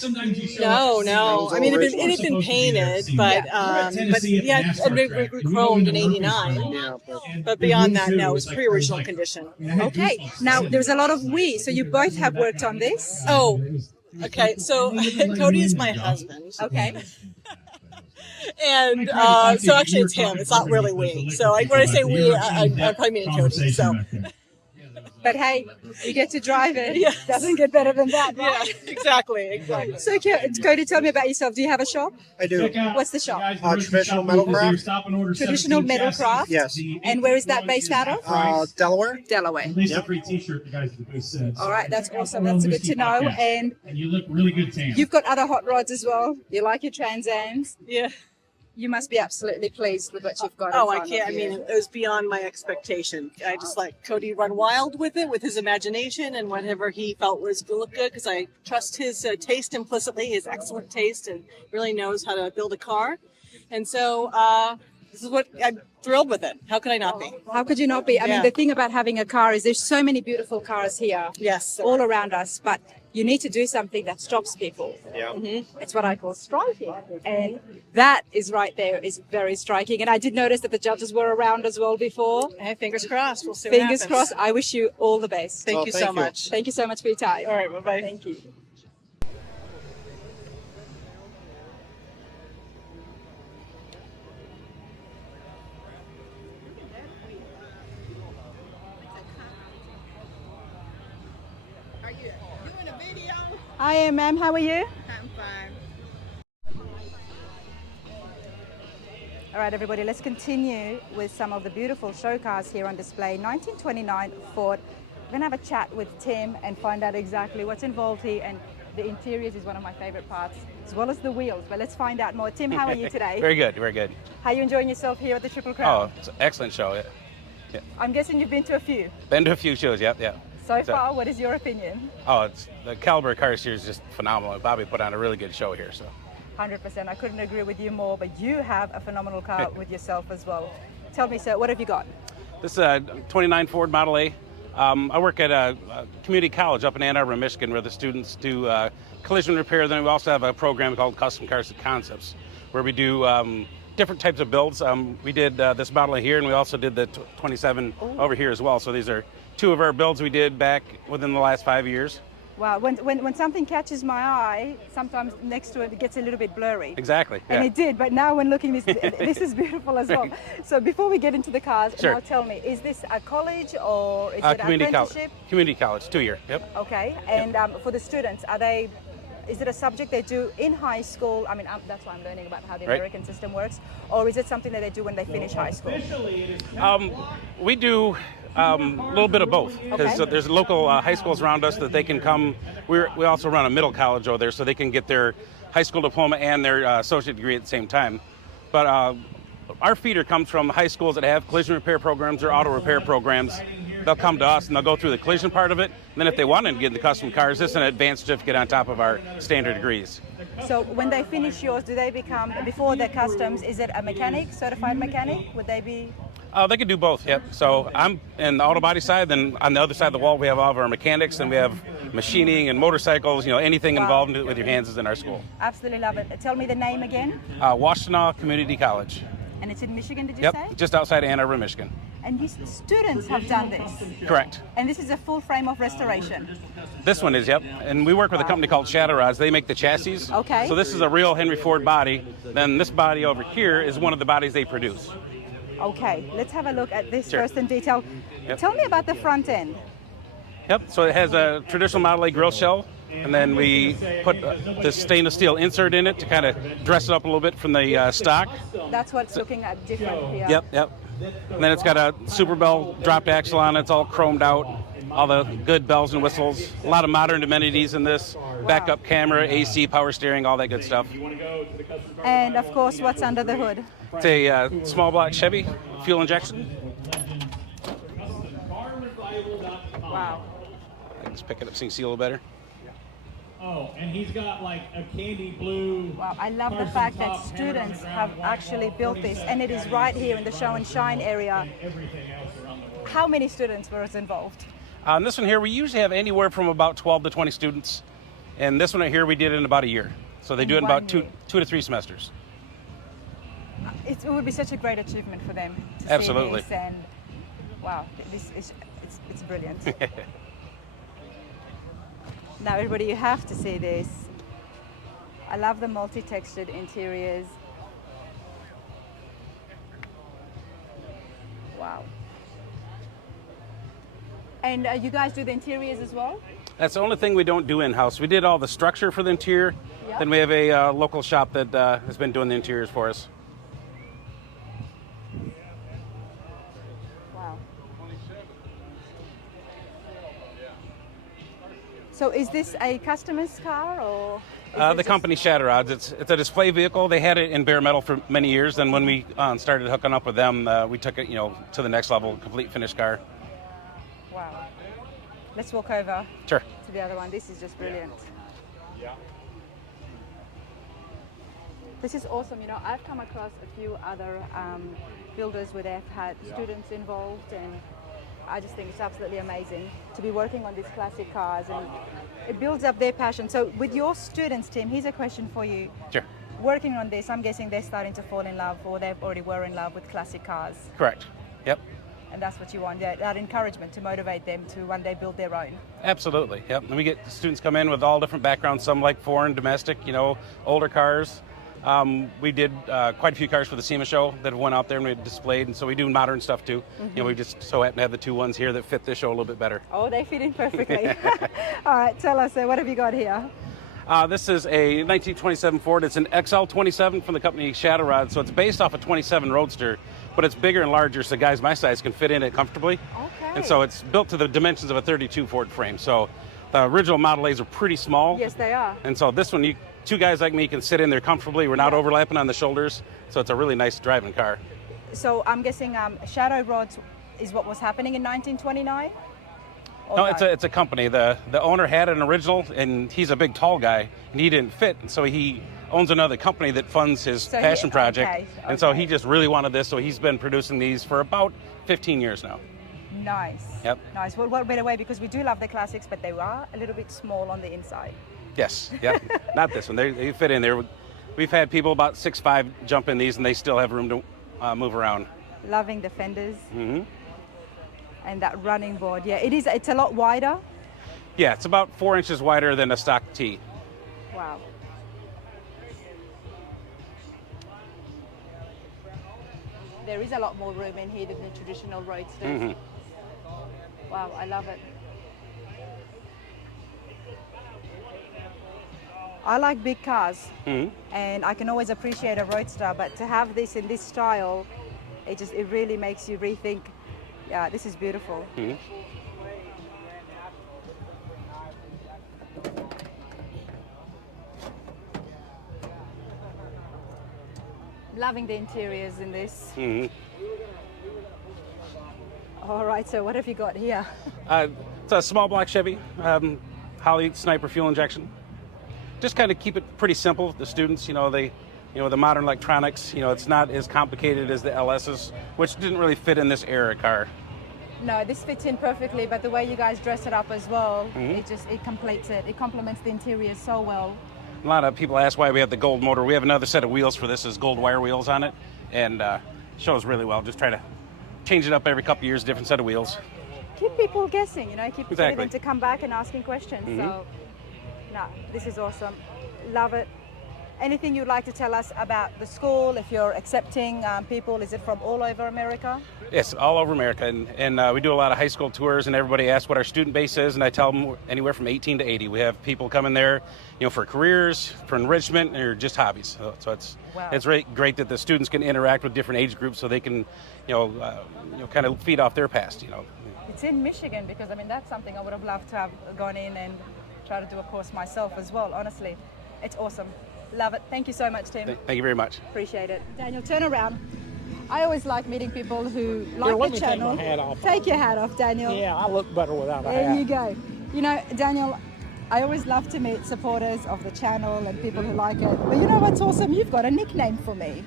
No. I mean, it had been painted, but yeah, and it re-chromed in '89. But beyond that, no, it was pre-original condition. Okay. Now, there's a lot of we, so you both have worked on this? Oh, okay. So Cody is my husband. Okay. And so actually it's him. It's not really we. So when I say we, I'm probably meaning Cody. So. But hey, you get to drive it. Yes. Doesn't get better than that, right? Yeah, exactly. So, Cody, tell me about yourself. Do you have a shop? I do. What's the shop? Traditional metal craft. Traditional metal craft? Yes. And where is that based out of? Delaware. Delaware. At least a free T-shirt, the guys at the booth said. All right, that's awesome. That's good to know. And you look really good, tan. you've got other hot rods as well. You like your Trans Ams. Yeah. You must be absolutely pleased with what you've got. Oh, I can't. I mean, it was beyond my expectation. I just let Cody run wild with it, with his imagination and whatever he felt was going to look good, because I trust his taste implicitly, his excellent taste, and really knows how to build a car. And so this is what I'm thrilled with it. How could I not be? How could you not be? I mean, the thing about having a car is there's so many beautiful cars here. Yes. All around us, but you need to do something that stops people. Yeah. It's what I call striking. And that is right there is very striking. And I did notice that the judges were around as well before. Hey, fingers crossed. We'll see what Fingers happens. crossed. I wish you all the best. Thank you so much. Thank you so much for your time. All right, bye-bye. Thank you. Are you doing a video? Hi, ma'am. How are you? I'm fine. All right, everybody, let's continue with some of the beautiful show cars here on display. 1929 Ford. We're going to have a chat with Tim and find out exactly what's involved here and the interiors is one of my favorite parts, as well as the wheels. But let's find out more. Tim, how are you today? Very good, very good. How are you enjoying yourself here at the Triple Crown? Oh, it's an excellent show. Yeah. I'm guessing you've been to a few. Been to a few shows, yeah. So far, what is your opinion? Oh, it's the caliber of cars here is just phenomenal. Bobby put on a really good show here, so. 100%. I couldn't agree with you more, but you have a phenomenal car with yourself as well. Tell me, sir, what have you got? This is a 29 Ford Model A. I work at a community college up in Ann Arbor, Michigan, where the students do collision repair. Then we also have a program called Custom Cars and Concepts, where we do different types of builds. We did this model here, and we also did the 27 over here as well. So these are two of our builds we did back within the last 5 years. Wow, when something catches my eye, sometimes next to it gets a little bit blurry. Exactly. Yeah. And it did, but now when looking, this is beautiful as well. So before we get into the cars, Sure. now tell me, is this a college or is it an community apprenticeship? college. Community college, 2-year. Yep. Okay, and for the students, is it a subject they do in high school? I mean, that's why I'm learning about how the Right. American system works. Or is it something that they do when they finish high school? We do a little bit of both, because Okay. there's local high schools around us that they can come. We also run a middle college over there, so they can get their high school diploma and their associate degree at the same time. But our feeder comes from high schools that have collision repair programs or auto repair programs. They'll come to us and they'll go through the collision part of it. And then if they want to get into custom cars, this is an advanced certificate on top of our standard degrees. So when they finish yours, do they become, before their customs, is it a mechanic, certified mechanic? Would they be? They can do both, yep. So I'm in the auto body side, then on the other side of the wall we have all of our mechanics, and we have machining and motorcycles, anything involved with your hands is in our school. Absolutely love it. Tell me the name again. Washtenaw Community College. And it's in Michigan, did you Yep, say? just outside Ann Arbor, Michigan. And these students have done this. Correct. And this is a full frame of restoration. This one is, yep. And we work with a company called Shadow Rods. They make the chassis. Okay. So this is a real Henry Ford body. Then this body over here is one of the bodies they produce. Okay, let's have a look at this Sure. first in detail. Yep. Tell me about the front end. Yep, so it has a traditional Model A grill shell, and then we put this stainless steel insert in it to kind of dress it up a little bit from the stock. That's what's looking at different here. Yep. And then it's got a Super Bell dropped axle on it. It's all chromed out. All the good bells and whistles. A lot of modern amenities in this. Backup camera, AC, power steering, all that good stuff. And of course, what's under the hood? It's a small block Chevy, fuel injection. Wow. I can just pick it up so you can see a little better. Oh, and he's got like a candy blue. Wow, I love the fact that students have actually built this, and it is right here in the show and shine area. How many students were involved? On this one here, we usually have anywhere from about 12 to 20 students. And this one right here, we did in about a year. So they do it in about two to 3 semesters. It would be such a great achievement for them to Absolutely. see this, and wow, it's brilliant. Now everybody, you have to see this. I love the multi-textured interiors. Wow. And you guys do the interiors as well? That's the only thing we don't do in-house. We did all the structure for the interior. Yep. Then we have a local shop that has been doing the interiors for us. Wow. So is this a customer's car or? The company Shadow Rods. It's a display vehicle. They had it in bare metal for many years. Then when we started hooking up with them, we took it, to the next level, complete finished car. Wow. Let's walk over Sure. to the other one. This is just brilliant. Yeah. This is awesome. I've come across a few other builders where they've had students involved, and I just think it's absolutely amazing to be working on these classic cars, and it builds up their passion. So with your students, Tim, here's a question for you. Sure. Working on this, I'm guessing they're starting to fall in love, or they already were in love with classic cars. Correct. Yep. And that's what you want, that encouragement to motivate them to one day build their own. Absolutely. Yep. And we get students come in with all different backgrounds, some like foreign, domestic, older cars. We did quite a few cars for the SEMA show that went out there and we displayed, and so we do modern stuff too. Mm-hmm. We just so happen to have the 2 ones here that fit this show a little bit better. Oh, they fit in perfectly. All right, tell us, what have you got here? This is a 1927 Ford. It's an XL27 from the company Shadow Rod, so it's based off a 27 Roadster, but it's bigger and larger, so guys my size can fit in it comfortably. Okay. And so it's built to the dimensions of a 32 Ford frame. So The original Model A's are pretty small. Yes, they are. And so this one, two guys like me can sit in there comfortably. We're not overlapping on the shoulders, so it's a really nice driving car. So I'm guessing shadow rods is what was happening in 1929? No, it's a company. The owner had an original, and he's a big, tall guy, and he didn't fit. And so he owns another company that funds his passion project. Okay. And so he just really wanted this, so he's been producing these for about 15 years now. Nice. Yep. Nice. Well, what better way, because we do love the classics, but they are a little bit small on the inside. Yes. Yep. Not this one. They fit in there. We've had people about 6'5" jump in these, and they still have room to move around. Loving the fenders. Mm-hmm. And that running board. Yeah, it is. It's a lot wider. Yeah, it's about 4 inches wider than a stock T. Wow. There is a lot more room in here than the traditional roadsters. Mm-hmm. Wow, I love it. I like big cars, and I can always appreciate a roadster, but to have this in this style, it really makes you rethink. Yeah, this is beautiful. Mm-hmm. Loving the interiors in this. Mm-hmm. All right, so what have you got here? It's a small block Chevy, Holly Sniper fuel injection. Just kind of keep it pretty simple. The students, the modern electronics, it's not as complicated as the LSs, which didn't really fit in this era car. No, this fits in perfectly, but the way you guys dress it up as well, Mm-hmm. it completes it. It complements the interior so well. A lot of people ask why we have the gold motor. We have another set of wheels for this, is gold wire wheels on it, and shows really well. Just try to change it up every couple of years, different set of wheels. Keep people guessing, keep getting them Exactly. to come back and asking questions. Mm-hmm. So, no, this is awesome. Love it. Anything you'd like to tell us about the school, if you're accepting people? Is it from all over America? Yes, all over America, and we do a lot of high school tours, and everybody asks what our student base is, and I tell them anywhere from 18 to 80. We have people coming there, for careers, for enrichment, or just hobbies. So it's really great that the students can interact with different age groups, so they can, kind of feed off their past. It's in Michigan, because that's something I would have loved to have gone in and try to do a course myself as well. Honestly, it's awesome. Love it. Thank you so much, Tim. Thank you very much. Appreciate it. Daniel, turn around. I always like meeting people who like the channel. Take my hat off. Take your hat off, Daniel. Yeah, I look better without a hat. There you go. Daniel, I always love to meet supporters of the channel and people who like it. But you know what's awesome? You've got a nickname for me.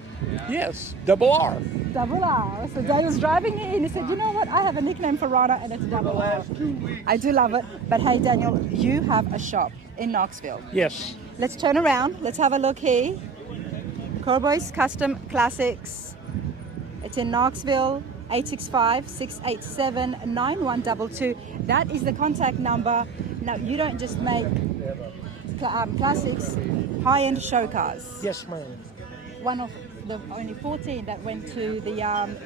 Yes, double R. Double R. So Daniel's driving here and he said, you know what? I have a nickname for Rana, and it's Double R. I do love it. But hey, Daniel, you have a shop in Knoxville. Yes. Let's turn around. Let's have a look here. Cowboys Custom Classics. It's in Knoxville, 865-687-9122. That is the contact number. Now, you don't just make classics, high-end show cars. Yes, ma'am. One of the only 14 that went to the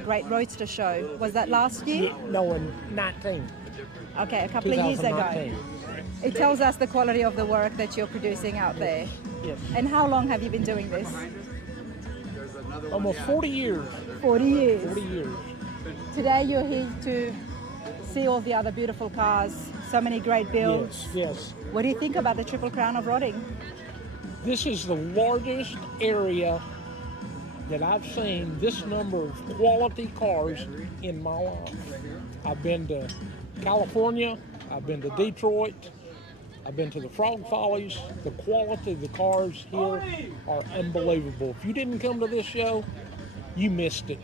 Great Roadster Show. Was that last year? No, in 19. Okay, a couple of years ago. 2019. It tells us the quality of the work that you're producing out there. Yes. And how long have you been doing this? Almost 40 years. 40 years. 40 years. Today you're here to see all the other beautiful cars, so many great builds. Yes. What do you think about the Triple Crown of Rodding? This is the largest area that I've seen this number of quality cars in my life. I've been to California, I've been to Detroit, I've been to the Frog Follies. The quality of the cars here are unbelievable. If you didn't come to this show, you missed it.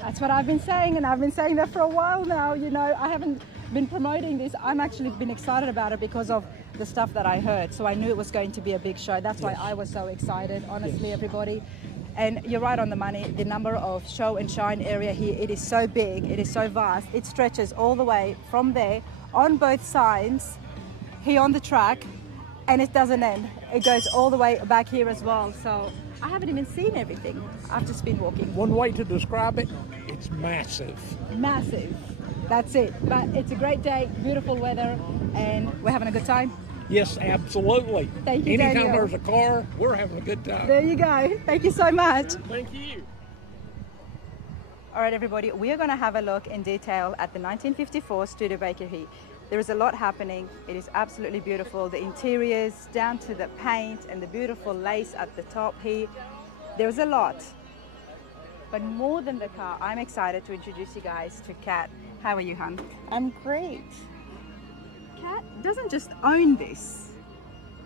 That's what I've been saying, and I've been saying that for a while now. I haven't been promoting this. I'm actually been excited about it because of the stuff that I heard. So I knew it was going to be a big show. That's why I was so excited, honestly, everybody. And you're right on the money. The number of show and shine area here, it is so big, it is so vast. It stretches all the way from there on both sides, here on the track, and it doesn't end. It goes all the way back here as well. So I haven't even seen everything. I've just been walking. One way to describe it, it's massive. Massive. That's it. But it's a great day, beautiful weather, and we're having a good time. Yes, absolutely. Thank you, Anytime Daniel. there's a car, we're having a good time. There you go. Thank you so much. Thank you. All right, everybody, we are going to have a look in detail at the 1954 Studebaker here. There is a lot happening. It is absolutely beautiful. The interiors down to the paint and the beautiful lace at the top here. There's a lot. But more than the car, I'm excited to introduce you guys to Kat. How are you, hon? I'm great. Kat doesn't just own this.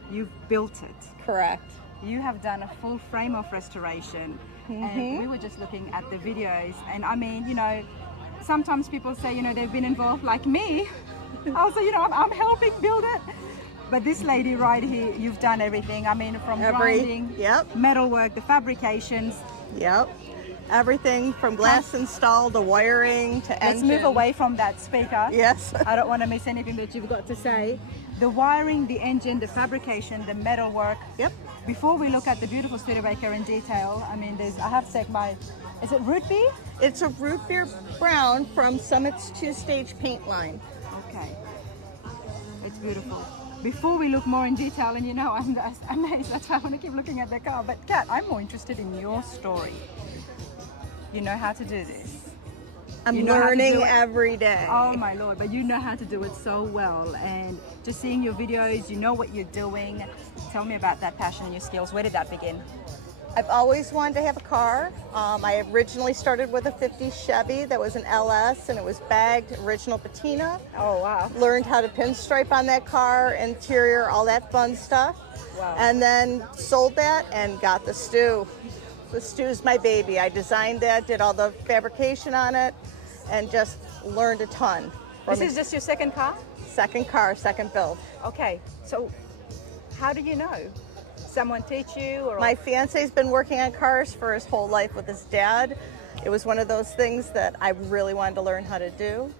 You've built it. Correct. You have done a full frame of restoration. And we were just looking at the videos. And I mean, you know, sometimes people say, you know, they've been involved like me. Also, you know, I'm helping build it. But this lady right here, you've done everything. I mean, from grinding, metalwork, the fabrications. Yep. Everything from glass install to wiring to engine. Let's move away from that speaker. Yes. I don't want to miss anything that you've got to say. The wiring, the engine, the fabrication, the metalwork. Yep. Before we look at the beautiful Studebaker in detail, I mean, I have to take my, is it root beer? It's a root beer brown from Summit's two-stage paint line. Okay. It's beautiful. Before we look more in detail, and you know, I'm amazed, that's why I want to keep looking at the car. But Kat, I'm more interested in your story. You know how to do this. I'm learning every day. Oh my Lord, but you know how to do it so well. And just seeing your videos, you know what you're doing. Tell me about that passion and your skills. Where did that begin? I've always wanted to have a car. I originally started with a 50 Chevy that was an LS and it was bagged, original patina. Oh wow. Learned how to pinstripe on that car, interior, all that fun stuff. Wow. And then sold that and got the Stu. The Stu's my baby. I designed that, did all the fabrication on it, and just learned a ton. This is just your second car? Second car, second build. Okay, so how do you know? Someone teach you? Or My fiance's been working on cars for his whole life with his dad. It was one of those things that I really wanted to learn how to do.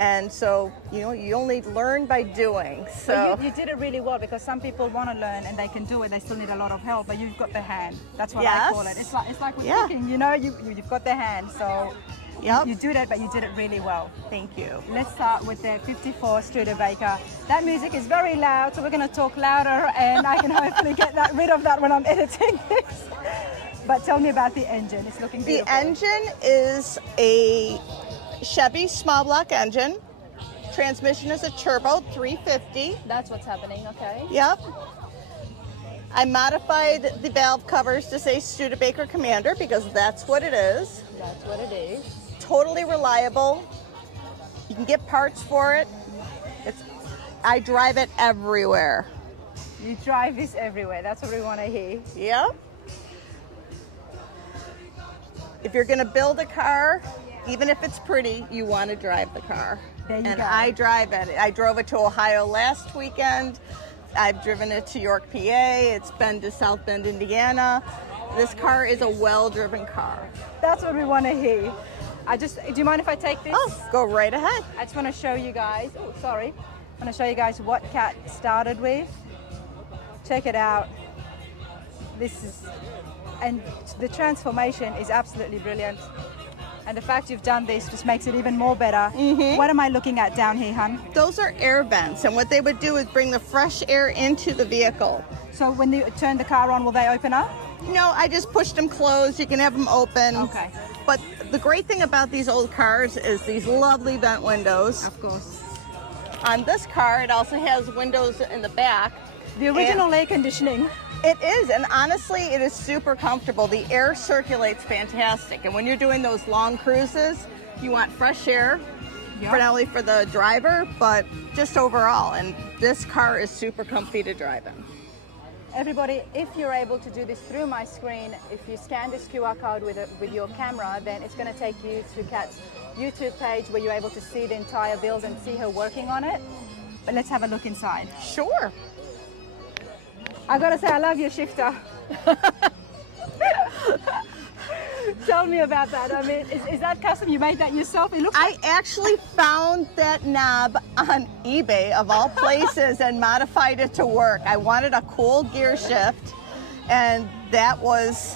And so, you know, you only learn by doing. So but you did it really well, because some people want to learn and they can do it. They still need a lot of help, but you've got the hand. That's what I call it. It's like with cooking, you know, you've got the hand. So you did it, but you did it really well. Thank you. Let's start with the 54 Studebaker. That music is very loud, so we're going to talk louder, and I can hopefully get rid of that when I'm editing this. But tell me about the engine. It's looking beautiful. The engine is a Chevy small block engine. Transmission is a turbo 350. That's what's happening, okay. Yep. I modified the valve covers to say Studebaker Commander because that's what it is. That's what it is. Totally reliable. You can get parts for it. I drive it everywhere. You drive this everywhere. That's what we want to hear. Yep. If you're going to build a car, even if it's pretty, you want to drive the car. There you and go. I drive it. I drove it to Ohio last weekend. I've driven it to York, PA. It's been to South Bend, Indiana. This car is a well-driven car. That's what we want to hear. Do you mind if I take this? Oh, go right ahead. I just want to show you guys. Oh, sorry. I want to show you guys what Kat started with. Check it out. And the transformation is absolutely brilliant. And the fact you've done this just makes it even more better. What am I looking at down here, hon? Those are air vents, and what they would do is bring the fresh air into the vehicle. So when you turn the car on, will they open up? No, I just pushed them closed. You can have them open. Okay. But the great thing about these old cars is these lovely vent windows. Of course. On this car, it also has windows in the back. The original air conditioning. It is, and honestly, it is super comfortable. The air circulates fantastic, and when you're doing those long cruises, you want fresh air, not only for the driver, but just overall, and this car is super comfy to drive in. Everybody, if you're able to do this through my screen, if you scan this QR code with your camera, then it's going to take you to Kat's YouTube page where you're able to see the entire build and see her working on it. But let's have a look inside. Sure. I gotta say, I love your shifter. Tell me about that. I mean, is that custom? You made that yourself? It looks. I actually found that knob on eBay, of all places, and modified it to work. I wanted a cool gear shift, and that was.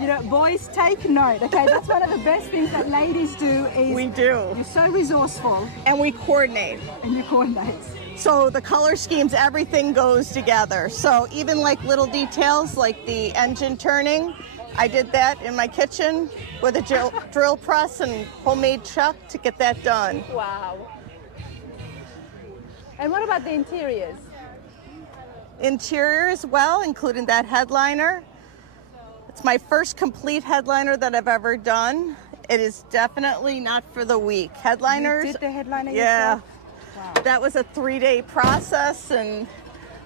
You know, boys, take note, okay? That's one of the best things that ladies do is... We do. You're so resourceful. And we coordinate. And you coordinate. So the color schemes, everything goes together. So even like little details like the engine turning, I did that in my kitchen with a drill press and homemade chuck to get that done. Wow. And what about the interiors? Interior as well, including that headliner. It's my first complete headliner that I've ever done. It is definitely not for the weak. Headliners. You did the headliner yeah. yourself? Wow. That was a 3-day process and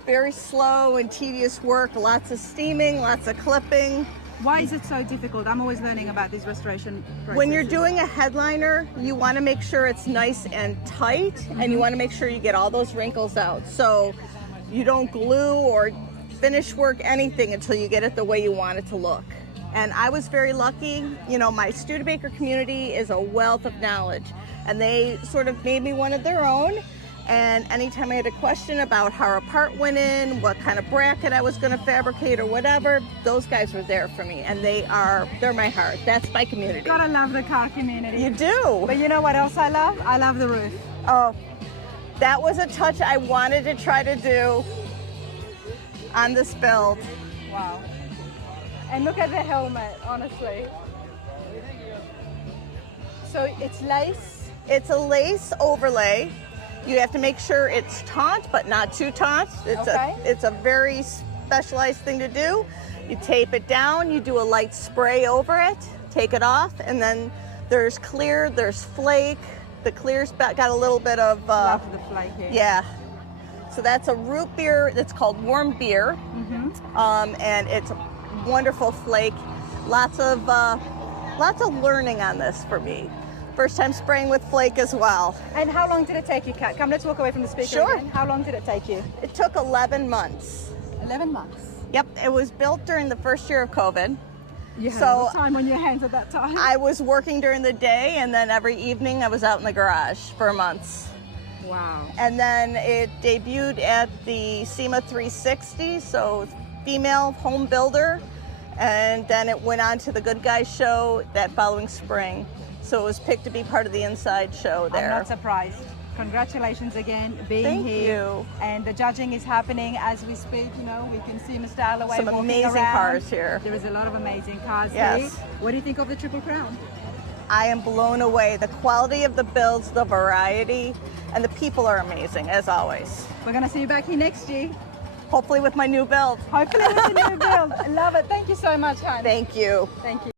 very slow and tedious work. Lots of steaming, lots of clipping. Why is it so difficult? I'm always learning about this restoration process. When you're doing a headliner, you want to make sure it's nice and tight, and you want to make sure you get all those wrinkles out. So you don't glue or finish work anything until you get it the way you want it to look. And I was very lucky. You know, my Studebaker community is a wealth of knowledge, and they sort of made me one of their own. And anytime I had a question about how a part went in, what kind of bracket I was going to fabricate or whatever, those guys were there for me, and they're my heart. That's my community. Gotta love the car community. You do. But you know what else I love? I love the roof. Oh, that was a touch I wanted to try to do on this build. Wow. And look at the helmet, honestly. So it's lace? It's a lace overlay. You have to make sure it's taut, but not too taut. It's a very specialized thing to do. You tape it down, you do a light spray over it, take it off, and then there's clear, there's flake. The clear's got a little bit of... Love the flake here. Yeah. So that's a root beer that's called warm beer. And it's a wonderful flake. Lots of learning on this for me. First time spraying with flake as well. And how long did it take you, Kat? Come, let's walk away from the speaker Sure. again. How long did it take you? It took 11 months. 11 months? Yep, it was built during the first year of COVID. You had a lot of time on your hands at that time. I was working during the day, and then every evening I was out in the garage for months. Wow. And then it debuted at the SEMA 360, so female home builder. And then it went on to the Good Guys show that following spring. So it was picked to be part of the inside show there. I'm not surprised. Congratulations again, being Thank here. you. And the judging is happening as we speak. You know, we can see Mr. Alloway Some walking amazing around. cars here. There is a lot of amazing cars Yes. here. What do you think of the Triple Crown? I am blown away. The quality of the builds, the variety, and the people are amazing, as always. We're going to see you back here next year. Hopefully with my new build. Hopefully with the new build. I love it. Thank you so much, hon. Thank you. Thank you.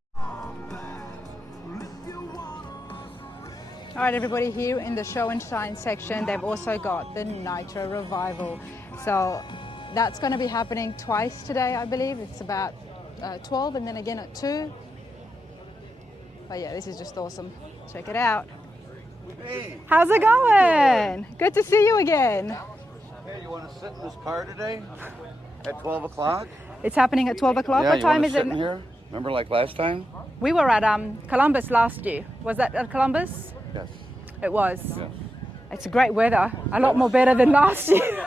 All right, everybody, here in the show and shine section, they've also got the Nitro Revival. So that's going to be happening twice today, I believe. It's about 12 and then again at 2. But yeah, this is just awesome. Check it out. Hey. How's it going? Good to see you again. Hey, you want to sit in this car today at 12 o'clock? It's happening at 12 o'clock. Yeah, What time is it? in here? Remember like last time? We were at Columbus last year. Was that at Columbus? Yes. It was. Yes. It's great weather. A lot more better than last year.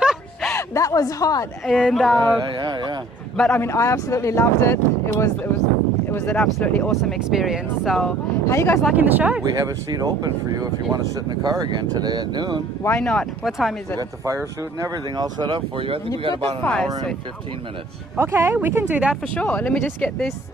That was hot, and Yeah. but I mean, I absolutely loved it. It was an absolutely awesome experience. So, how you guys liking the show? We have a seat open for you if you want to sit in the car again today at noon. Why not? What time is We it? got the fire suit and everything all set up for you. I think You've we got got about the an fire hour and suit. 15 minutes. Okay, we can do that for sure. Let me just get this